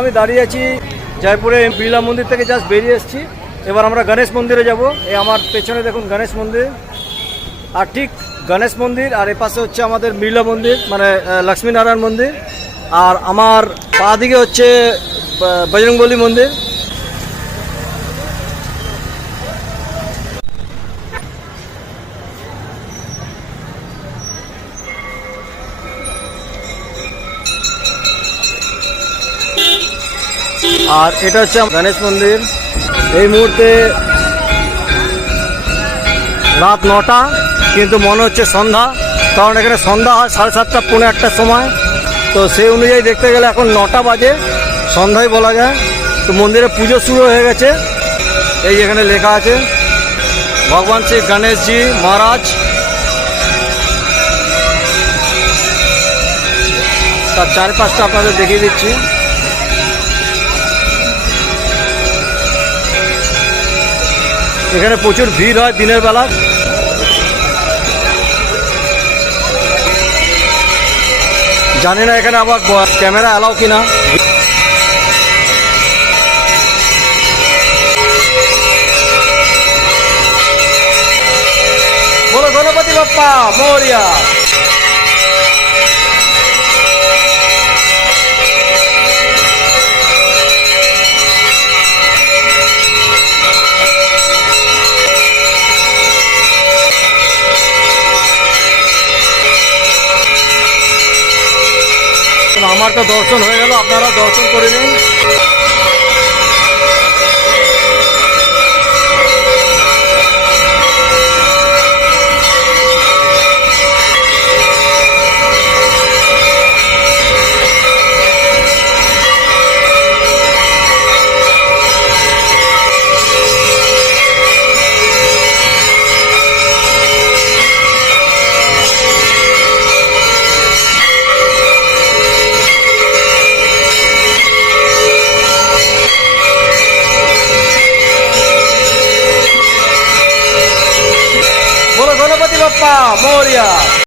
আমি দাঁড়িয়ে আছি জয়পুরে বিড়লা মন্দির থেকে জাস্ট বেরিয়ে এসেছি। এবার আমরা গণেশ মন্দিরে যাব। এই আমার পেছনে দেখুন গণেশ মন্দির, আর ঠিক গণেশ মন্দির, আর এ পাশে হচ্ছে আমাদের বিড়লা মন্দির মানে লক্ষ্মীনারায়ণ মন্দির, আর আমার পা দিকে হচ্ছে বজরংবলী মন্দির। আর এটা হচ্ছে গণেশ মন্দির। এই মুহূর্তে রাত 9টা, কিন্তু মনে হচ্ছে সন্ধ্যা, কারণ এখানে সন্ধ্যা হয় 7:30 পৌনে 1টার সময়। তো সেই অনুযায়ী দেখতে গেলে এখন 9টা বাজে, সন্ধ্যায় বলা যায়। তো মন্দিরে পুজো শুরু হয়ে গেছে। এই এখানে লেখা আছে ভগবান শ্রী গণেশজি মহারাজ। তার চারপাশটা আপনাদের দেখিয়ে দিচ্ছি। এখানে প্রচুর ভিড় হয় দিনের বেলা। জানি না এখানে আবার ক্যামেরা অ্যালাউ কিনা। বলো গণপতি বাপ্পা মোরিয়া। আমার তো দর্শন হয়ে গেল, আপনারা দর্শন করে নিন। গণপতি বাপ্পা মোরিয়া।